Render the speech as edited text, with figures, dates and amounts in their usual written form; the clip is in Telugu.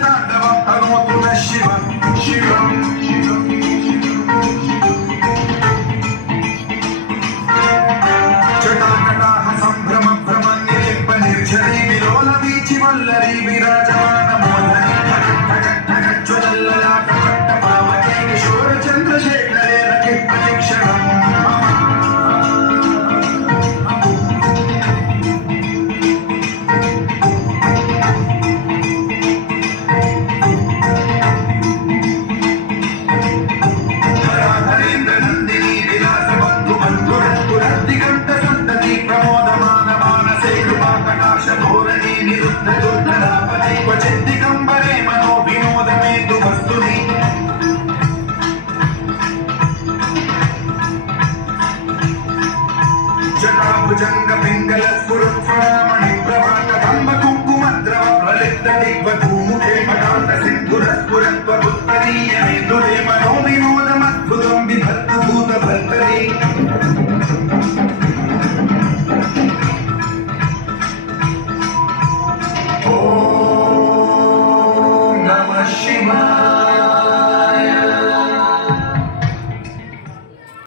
తాండవం తనోతు శివం శివం జటాకటాహ సంభ్రమ భ్రమన్నిలింప నిర్జరీ విలోల వీచి వల్లరీ విరాజమాన మోహని జ్వలల్లలాట పట్ట పావకే కిశోర చంద్రశేఖరే రకి ప్రతిక్షణం దిగంబరే మనో వినోదమే వస్తుని జటాభుజంగ పింగళ స్ఫురత్వమణి ప్రభాత కంబ కుంకుమ ద్రవ ప్రలిప్త దిగ్వత్